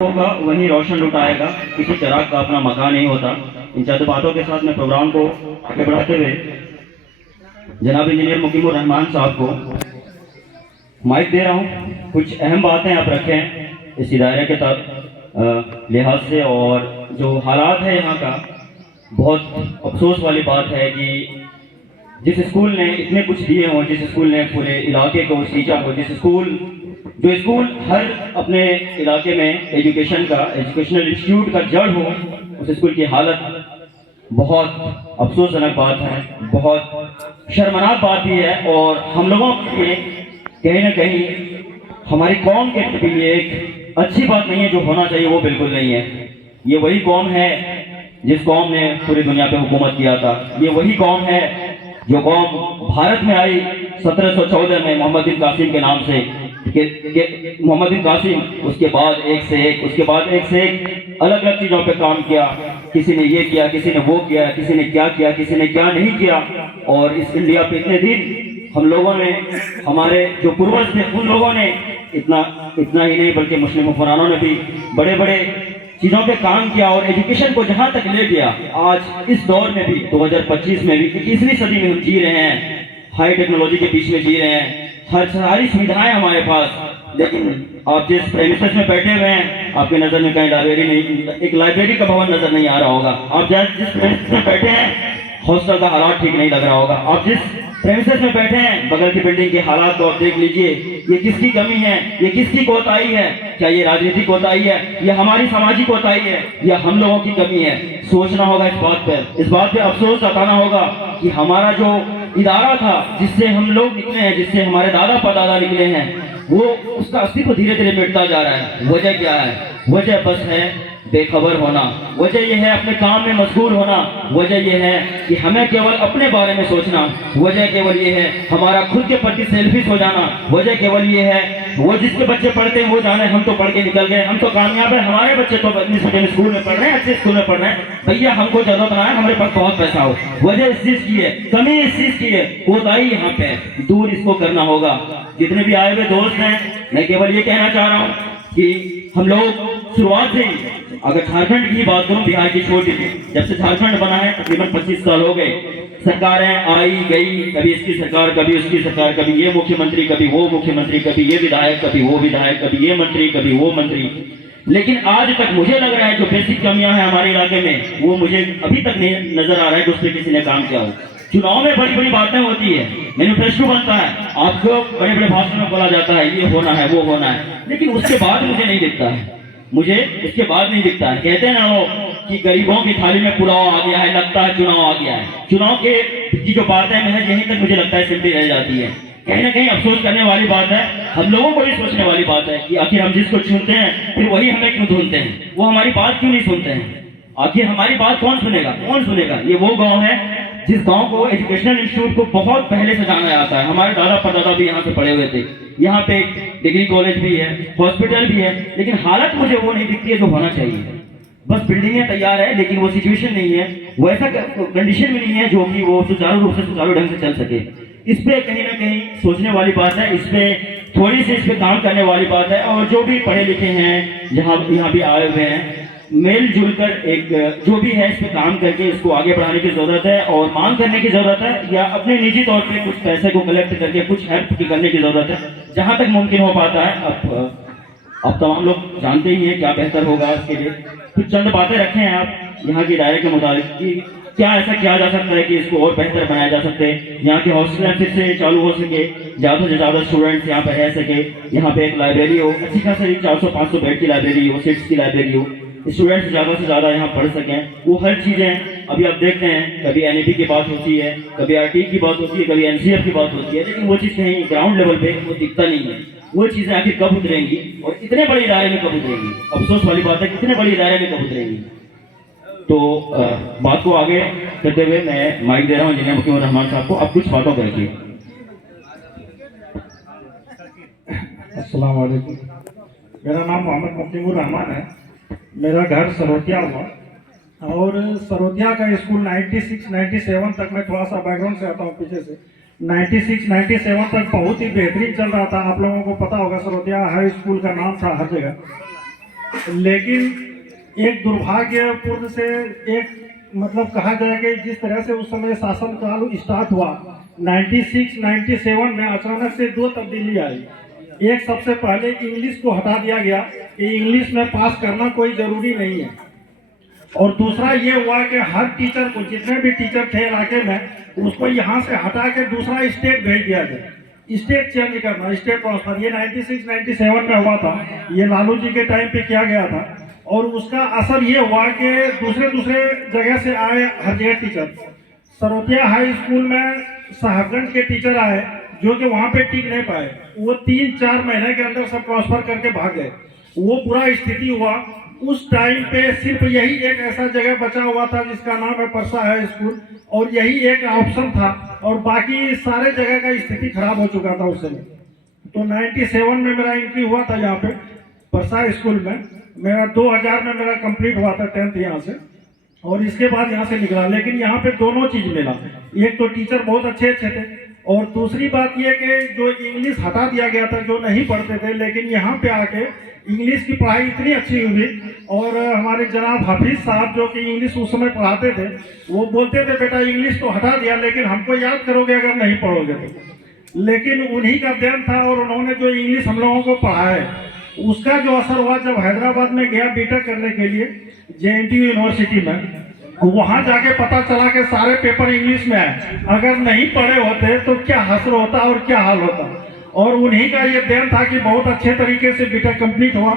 होगा वहीं रोशन लुटाएगा, किसी चिराग का अपना मकान नहीं होता। इन चंद बातों के साथ मैं प्रोग्राम को आगे बढ़ाते हुए जनाब इंजीनियर मुकीमुर रहमान साहब को माइक दे रहा हूँ। कुछ अहम बातें आप रखें इस इदारे के तहत लिहाज से, और जो हालात है यहाँ का, बहुत अफसोस वाली बात है कि जिस स्कूल ने इतने कुछ दिए हों, जिस स्कूल ने पूरे इलाके को सींचा हो, जो स्कूल हर अपने इलाके में एजुकेशनल इंस्टीट्यूट का जड़ हो, उस स्कूल की हालत बहुत अफसोसजनक बात है, बहुत शर्मनाक बात भी है। और हम लोगों के लिए कहीं ना कहीं हमारी कौम के लिए एक अच्छी बात नहीं है। जो होना चाहिए वो बिल्कुल नहीं है। ये वही कौम है जिस कौम ने पूरी दुनिया पे हुकूमत किया था। ये वही कौम है जो कौम भारत में आई 1714 में मोहम्मद बिन कासिम के नाम से। मोहम्मद बिन कासिम उसके बाद एक से एक अलग अलग चीज़ों पे काम किया। किसी ने ये किया, किसी ने वो किया, किसी ने क्या किया, किसी ने क्या नहीं किया। और इस इंडिया पे इतने दिन हम लोगों ने, हमारे जो पूर्वज थे उन लोगों ने इतना ही नहीं बल्कि मुस्लिम हुक्मरानों ने भी बड़े बड़े चीज़ों पे काम किया और एजुकेशन को जहाँ तक ले गया। आज इस दौर में भी 2025 में भी 21वीं सदी में हम जी रहे हैं, हाई टेक्नोलॉजी के बीच में जी रहे हैं, हर सारी सुविधाएं हमारे पास। लेकिन आप जिस प्रेमिसेस में बैठे हुए हैं, आपकी नज़र में कहीं लाइब्रेरी नहीं, एक लाइब्रेरी का भवन नजर नहीं आ रहा होगा। आप जिस प्रेमिसेस में बैठे हैं, हॉस्टल का हालात ठीक नहीं लग रहा होगा। आप जिस प्रेमिसेस में बैठे हैं, बगल की बिल्डिंग के हालात को आप देख लीजिए। ये किसकी कमी है, ये किसकी कोताही है? क्या ये राजनीतिक कोताही है, या हमारी सामाजिक कोताही है, या हम लोगों की कमी है? सोचना होगा इस बात पे अफसोस जताना होगा कि हमारा जो इदारा था, जिससे हम लोग निकले हैं, जिससे हमारे दादा परदादा निकले हैं, वो उसका अस्तित्व धीरे धीरे मिटता जा रहा है। वजह क्या है? वजह बस है बेखबर होना। वजह यह है अपने काम में मशगूल होना। वजह यह है कि हमें केवल अपने बारे में सोचना। वजह केवल यह है हमारा खुद के प्रति सेल्फिश हो जाना। वजह केवल यह है वो जिसके बच्चे पढ़ते हैं वो जाने, हम तो पढ़ के निकल गए, हम तो कामयाब है, हमारे बच्चे तो अपने स्कूल में पढ़ रहे हैं, अच्छे स्कूल में पढ़ रहे हैं, भैया हमको जरूरत ना है, हमारे पास बहुत पैसा हो। वजह इस चीज की है, कमी इस चीज की है, कोताही यहाँ पे दूर इसको करना होगा। जितने भी आए हुए दोस्त हैं, मैं केवल ये कहना चाह रहा हूँ कि हम लोग शुरुआत से ही, अगर झारखंड की बात करूं, बिहार की छोड़ दीजिए, जब से झारखंड बना है तकरीबन 25 साल हो गए। सरकारें आई गई, कभी इसकी सरकार, कभी उसकी सरकार, कभी ये मुख्यमंत्री, कभी वो मुख्यमंत्री, कभी ये विधायक, कभी वो विधायक, कभी ये मंत्री, कभी वो मंत्री। लेकिन आज तक मुझे लग रहा है जो बेसिक कमियां हैं हमारे इलाके में, वो मुझे अभी तक नहीं नजर आ रहा है कि उस पर किसी ने काम किया हो। चुनाव में बड़ी बड़ी बातें होती है, मैनिफेस्टो बनता है, आपको बड़े बड़े भाषण में बोला जाता है ये होना है वो होना है, लेकिन उसके बाद मुझे नहीं दिखता है। मुझे इसके बाद नहीं दिखता है। कहते हैं ना वो कि गरीबों की थाली में पुलाव आ गया है, लगता है चुनाव आ गया है। चुनाव की जो बातें महज यहीं तक मुझे लगता है सिमटी रह जाती है। कहीं ना कहीं अफसोस करने वाली बात है, हम लोगों को भी सोचने वाली बात है कि आखिर हम जिसको चुनते हैं फिर वही हमें क्यों ढूंढते हैं, वो हमारी बात क्यों नहीं सुनते हैं? आखिर हमारी बात कौन सुनेगा, कौन सुनेगा? ये वो गाँव है जिस गांव को एजुकेशनल इंस्टीट्यूट को बहुत पहले से जाना जाता है। हमारे दादा परदादा भी यहाँ से पढ़े हुए थे। यहाँ पे एक डिग्री कॉलेज भी है, हॉस्पिटल भी है, लेकिन हालत मुझे वो नहीं दिखती है जो होना चाहिए। बस बिल्डिंगें तैयार है, लेकिन वो सिचुएशन नहीं है, वो ऐसा कंडीशन भी नहीं है जो कि वो सुचारू रूप से, सुचारू ढंग से चल सके। इस पे कहीं ना कहीं सोचने वाली बात है, इस पे थोड़ी सी इस पे काम करने वाली बात है। और जो भी पढ़े लिखे हैं, यहाँ भी आए हुए हैं, मिलजुल कर एक जो भी है इस पे काम करके इसको आगे बढ़ाने की जरूरत है और मांग करने की जरूरत है, या अपने निजी तौर पे कुछ पैसे को कलेक्ट करके कुछ हेल्प करने की जरूरत है जहां तक मुमकिन हो पाता है। अब तमाम लोग जानते ही हैं क्या बेहतर होगा इसके लिए। कुछ चंद बातें रखें आप यहाँ के दायरे के मुताबिक कि क्या ऐसा किया जा सकता है कि इसको और बेहतर बनाया जा सके, यहाँ के हॉस्टल फिर से चालू हो सके, ज़्यादा से ज़्यादा स्टूडेंट्स यहाँ पर रह सके, यहाँ पे एक लाइब्रेरी हो, अच्छी खासी 400-500 बेड की लाइब्रेरी हो, सीट्स की लाइब्रेरी हो, स्टूडेंट्स ज़्यादा से ज़्यादा यहाँ पढ़ सकें। वो हर चीज़ें अभी आप देखते हैं, कभी NEP की बात होती है, कभी RT की बात होती है, कभी NCF की बात होती है, लेकिन वो चीज़ कहीं ग्राउंड लेवल पे वो दिखता नहीं है। वो चीज़ें आखिर कब उतरेंगी और इतने बड़े इदारे में कब उतरेंगी? अफसोस वाली बात है, कितने बड़े इदारे में कब उतरेंगी? तो बात को आगे करते हुए मैं माइक दे रहा हूँ इंजीनियर मुकीमुर रहमान साहब को। आप कुछ बातों को रखिए। अस्सलाम वालेकुम। मेरा नाम मोहम्मद मुकीमुर रहमान है। मेरा घर सरोतिया हुआ और सरोतिया का स्कूल 96-97 तक, मैं थोड़ा सा बैकग्राउंड से आता हूँ पीछे से, 96-97 तक बहुत ही बेहतरीन चल रहा था। आप लोगों को पता होगा सरोतिया हाई स्कूल का नाम था हर जगह। लेकिन एक दुर्भाग्यपूर्ण से एक मतलब कहा जाए कि जिस तरह से उस समय शासनकाल स्टार्ट हुआ 96-97 में अचानक से दो तब्दीली आई। एक, सबसे पहले इंग्लिश को हटा दिया गया कि इंग्लिश में पास करना कोई ज़रूरी नहीं है, और दूसरा ये हुआ कि हर टीचर को, जितने भी टीचर थे इलाके में, उसको यहाँ से हटा के दूसरा स्टेट भेज दिया गया। स्टेट चेंज करना, स्टेट ट्रांसफर, ये 96-97 में हुआ था। ये लालू जी के टाइम पे किया गया था, और उसका असर ये हुआ कि दूसरे जगह से आए हर जगह टीचर। सरोतिया हाई स्कूल में साहबगंज के टीचर आए जो कि वहाँ पे टिक नहीं पाए, वो 3-4 महीने के अंदर सब ट्रांसफर करके भाग गए। वो बुरा स्थिति हुआ। उस टाइम पे सिर्फ यही एक ऐसा जगह बचा हुआ था जिसका नाम है परसा हाई स्कूल, और यही एक ऑप्शन था, और बाकी सारे जगह का स्थिति खराब हो चुका था उस समय। तो 97 में मेरा एंट्री हुआ था यहाँ पे परसा स्कूल में। मेरा 2000 में मेरा कंप्लीट हुआ था 10th यहाँ से, और इसके बाद यहाँ से निकला। लेकिन यहाँ पे दोनों चीज़ मिला, एक तो टीचर बहुत अच्छे थे, और दूसरी बात ये कि जो इंग्लिश हटा दिया गया था, जो नहीं पढ़ते थे, लेकिन यहाँ पे आके इंग्लिश की पढ़ाई इतनी अच्छी हुई। और हमारे जनाब हाफिज साहब जो कि इंग्लिश उस समय पढ़ाते थे, वो बोलते थे बेटा इंग्लिश तो हटा दिया, लेकिन हमको याद करोगे अगर नहीं पढ़ोगे तो। लेकिन उन्हीं का देन था, और उन्होंने जो इंग्लिश हम लोगों को पढ़ाया, उसका जो असर हुआ, जब हैदराबाद में गया बीटेक करने के लिए JNTU यूनिवर्सिटी में, वहां जाके पता चला कि सारे पेपर इंग्लिश में आए। अगर नहीं पढ़े होते तो क्या हसर होता और क्या हाल होता। और उन्हीं का ये देन था कि बहुत अच्छे तरीके से बीटेक कंप्लीट हुआ।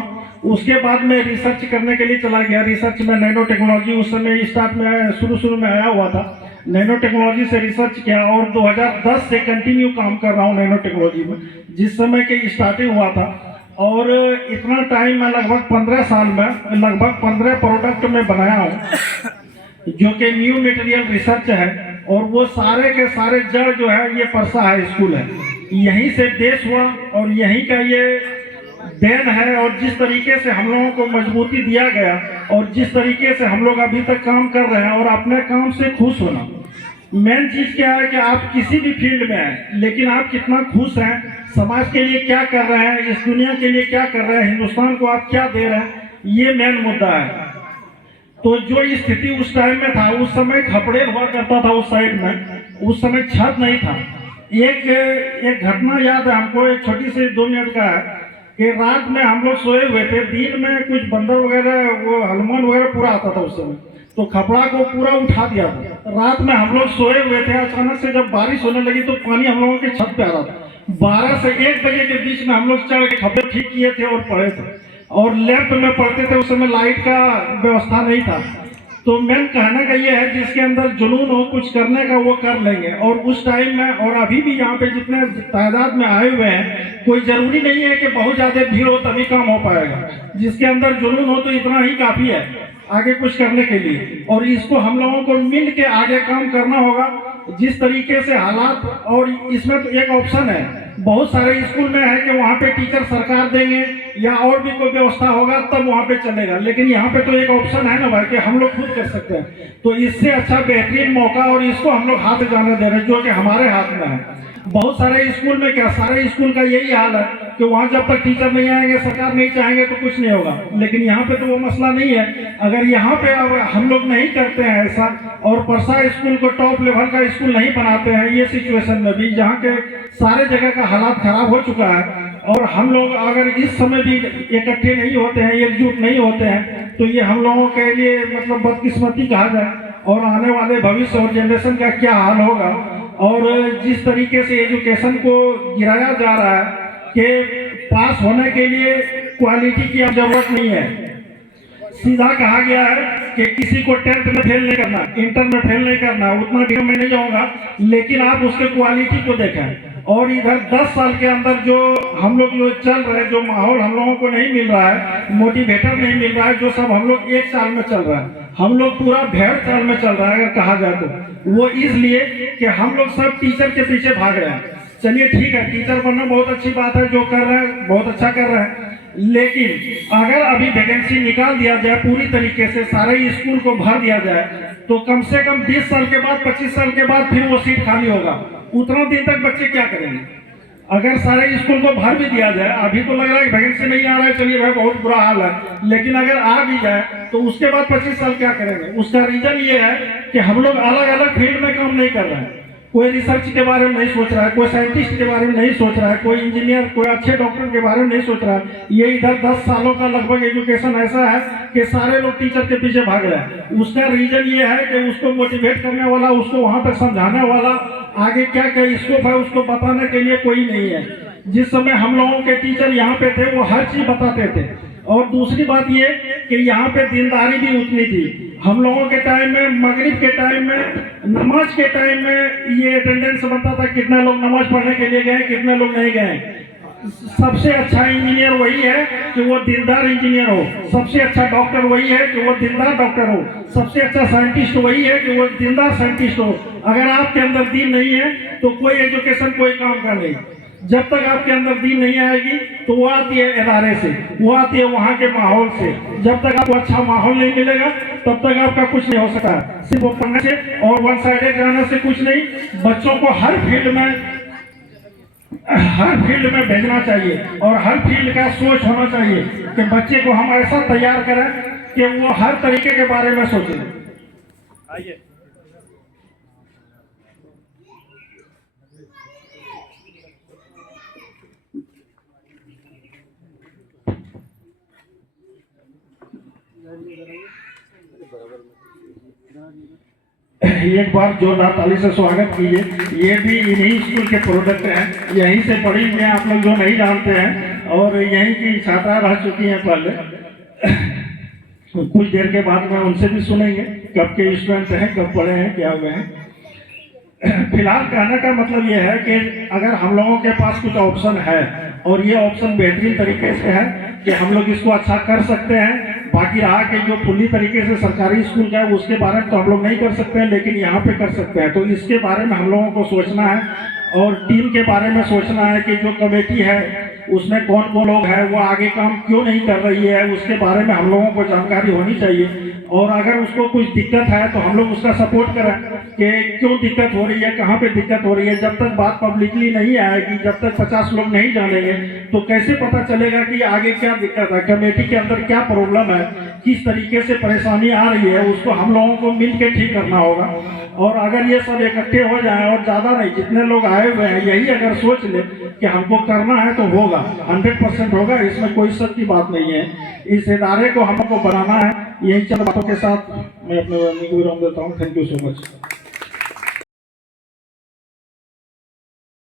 उसके बाद मैं रिसर्च करने के लिए चला गया। रिसर्च में नैनो टेक्नोलॉजी उस समय स्टार्ट में शुरू में आया हुआ था। नैनो टेक्नोलॉजी से रिसर्च किया, और 2010 से कंटिन्यू काम कर रहा हूँ नैनो टेक्नोलॉजी में, जिस समय के स्टार्टिंग हुआ था। और इतना टाइम मैं लगभग 15 साल में लगभग 15 प्रोडक्ट में बनाया हूँ, जो कि न्यू मटेरियल रिसर्च है। और वो सारे के सारे जड़ जो है ये परसा हाई स्कूल है, यहीं से देश हुआ, और यहीं का ये देन है। और जिस तरीके से हम लोगों को मजबूती दिया गया, और जिस तरीके से हम लोग अभी तक काम कर रहे हैं, और अपने काम से खुश होना। मेन चीज़ क्या है कि आप किसी भी फील्ड में हैं, लेकिन आप कितना खुश हैं, समाज के लिए क्या कर रहे हैं, इस दुनिया के लिए क्या कर रहे हैं, हिंदुस्तान को आप क्या दे रहे हैं, ये मेन मुद्दा है। तो जो स्थिति उस टाइम में था, उस समय खपड़े हुआ करता था उस साइड में, उस समय छत नहीं था। एक घटना याद है हमको, एक छोटी सी 2 मिनट का है कि रात में हम लोग सोए हुए थे, दिन में कुछ बंदर वगैरह, वो हनुमान वगैरह पूरा आता था उस समय, तो खपड़ा को पूरा उठा दिया था। रात में हम लोग सोए हुए थे, अचानक से जब बारिश होने लगी तो पानी हम लोगों के छत पे आ रहा था। 12 से 1 बजे के बीच में हम लोग चढ़ के खपड़े ठीक किए थे और पढ़े थे। और लेफ्ट में पढ़ते थे, उस समय लाइट का व्यवस्था नहीं था। तो मेन कहने का ये है, जिसके अंदर जुनून हो कुछ करने का वो कर लेंगे। और उस टाइम में और अभी भी यहाँ पे जितने तादाद में आए हुए हैं, कोई जरूरी नहीं है कि बहुत ज्यादा भीड़ हो तभी काम हो पाएगा। जिसके अंदर जुनून हो तो इतना ही काफी है आगे कुछ करने के लिए। और इसको हम लोगों को मिल के आगे काम करना होगा। जिस तरीके से हालात, और इसमें तो एक ऑप्शन है, बहुत सारे स्कूल में है कि वहाँ पे टीचर सरकार देंगे या और भी कोई व्यवस्था होगा तब वहाँ पे चलेगा, लेकिन यहाँ पे तो एक ऑप्शन है ना भाई कि हम लोग खुद कर सकते हैं। तो इससे अच्छा बेहतरीन मौका, और इसको हम लोग हाथ जाने दे रहे हैं, जो कि हमारे हाथ में है। बहुत सारे स्कूल में क्या, सारे स्कूल का यही हाल है कि वहाँ जब तक टीचर नहीं आएंगे, सरकार नहीं चाहेंगे तो कुछ नहीं होगा। लेकिन यहाँ पे तो वो मसला नहीं है। अगर यहाँ पे हम लोग नहीं करते हैं ऐसा, और परसा स्कूल को टॉप लेवल का स्कूल नहीं बनाते हैं, ये सिचुएशन में भी जहाँ के सारे जगह का हालात खराब हो चुका है, और हम लोग अगर इस समय भी इकट्ठे नहीं होते हैं, एकजुट नहीं होते हैं, तो ये हम लोगों के लिए मतलब बदकिस्मती कहा जाए। और आने वाले भविष्य और जनरेशन का क्या हाल होगा। और जिस तरीके से एजुकेशन को गिराया जा रहा है कि पास होने के लिए क्वालिटी की अब जरूरत नहीं है। सीधा कहा गया है कि किसी को 10th में फेल नहीं करना, इंटर में फेल नहीं करना, उतना डिग्री में नहीं जाऊंगा, लेकिन आप उसके क्वालिटी को देखें। और इधर 10 साल के अंदर जो हम लोग जो चल रहे हैं, जो माहौल हम लोगों को नहीं मिल रहा है, मोटिवेटर नहीं मिल रहा है, जो सब हम लोग 1 साल में चल रहा है, हम लोग पूरा भेड़ चाल में चल रहा है अगर कहा जाए तो। वो इसलिए कि हम लोग सब टीचर के पीछे भाग रहे हैं। चलिए ठीक है, टीचर बनना बहुत अच्छी बात है, जो कर रहे हैं बहुत अच्छा कर रहे हैं, लेकिन अगर अभी वैकेंसी निकाल दिया जाए पूरी तरीके से, सारे स्कूल को भर दिया जाए, तो कम से कम 20 साल के बाद, 25 साल के बाद फिर वो सीट खाली होगा। उतना दिन तक बच्चे क्या करेंगे? अगर सारे स्कूल को भर भी दिया जाए, अभी तो लग रहा है कि वैकेंसी नहीं आ रहा है, चलिए भाई बहुत बुरा हाल है, लेकिन अगर आ भी जाए तो उसके बाद 25 साल क्या करेंगे? उसका रीजन ये है कि हम लोग अलग अलग फील्ड में काम नहीं कर रहे हैं। कोई रिसर्च के बारे में नहीं सोच रहा है, कोई साइंटिस्ट के बारे में नहीं सोच रहा है, कोई इंजीनियर, कोई अच्छे डॉक्टर के बारे में नहीं सोच रहा है। ये इधर 10 सालों का लगभग एजुकेशन ऐसा है कि सारे लोग टीचर के पीछे भाग रहे हैं। उसका रीजन ये है कि उसको मोटिवेट करने वाला, उसको वहां तक समझाने वाला, आगे क्या क्या स्कोप है उसको बताने के लिए कोई नहीं है। जिस समय हम लोगों के टीचर यहाँ पे थे वो हर चीज बताते थे। और दूसरी बात ये कि यहाँ पे दीनदारी भी उतनी थी। हम लोगों के टाइम में, मगरिब के टाइम में, नमाज के टाइम में ये अटेंडेंस बनता था, कितने लोग नमाज पढ़ने के लिए गए, कितने लोग नहीं गए। सबसे अच्छा इंजीनियर वही है कि वो दीनदार इंजीनियर हो, सबसे अच्छा डॉक्टर वही है कि वो दीनदार डॉक्टर हो, सबसे अच्छा साइंटिस्ट वही है कि वो दीनदार साइंटिस्ट हो। अगर आपके अंदर दीन नहीं है तो कोई एजुकेशन, कोई काम का नहीं। जब तक आपके अंदर दीन नहीं आएगी तो वो आती है इदारे से, वो आती है वहाँ के माहौल से। जब तक आपको अच्छा माहौल नहीं मिलेगा तब तक आपका कुछ नहीं हो सकता। सिर्फ पढ़ने से और वन साइडेड रहने से कुछ नहीं। बच्चों को हर फील्ड में भेजना चाहिए और हर फील्ड का सोच होना चाहिए कि बच्चे को हम ऐसा तैयार करें कि वो हर तरीके के बारे में सोचें। आइए एक बार जोरदार ताली से स्वागत कीजिए। ये भी इन्हीं स्कूल के प्रोडक्ट हैं, यहीं से पढ़ी हुई हैं, आप लोग जो नहीं जानते हैं, और यहीं की छात्रा रह चुकी हैं पहले। कुछ देर के बाद में उनसे भी सुनेंगे कब के स्टूडेंट हैं, कब पढ़े हैं, क्या हुए हैं। फिलहाल कहने का मतलब ये है कि अगर हम लोगों के पास कुछ ऑप्शन है और ये ऑप्शन बेहतरीन तरीके से है कि हम लोग इसको अच्छा कर सकते हैं। बाकी रहा कि जो फुल्ली तरीके से सरकारी स्कूल का है उसके बारे में तो हम लोग नहीं कर सकते हैं, लेकिन यहाँ पे कर सकते हैं। तो इसके बारे में हम लोगों को सोचना है और टीम के बारे में सोचना है कि जो कमेटी है उसमें कौन कौन लोग हैं, वो आगे काम क्यों नहीं कर रही है, उसके बारे में हम लोगों को जानकारी होनी चाहिए। और अगर उसको कुछ दिक्कत है तो हम लोग उसका सपोर्ट करें कि क्यों दिक्कत हो रही है, कहाँ पे दिक्कत हो रही है। जब तक बात पब्लिकली नहीं आएगी, जब तक 50 लोग नहीं जानेंगे तो कैसे पता चलेगा कि आगे क्या दिक्कत है, कमेटी के अंदर क्या प्रॉब्लम है, किस तरीके से परेशानी आ रही है, उसको हम लोगों को मिल के ठीक करना होगा। और अगर ये सब इकट्ठे हो जाए और ज़्यादा नहीं, जितने लोग आए हुए हैं यही अगर सोच ले कि हमको करना है तो होगा, 100% होगा, इसमें कोई शक की बात नहीं है। इस इदारे को हमको बनाना है। यही चंद बातों के साथ मैं अपने वार्निंग को विराम देता हूँ। Thank you so much.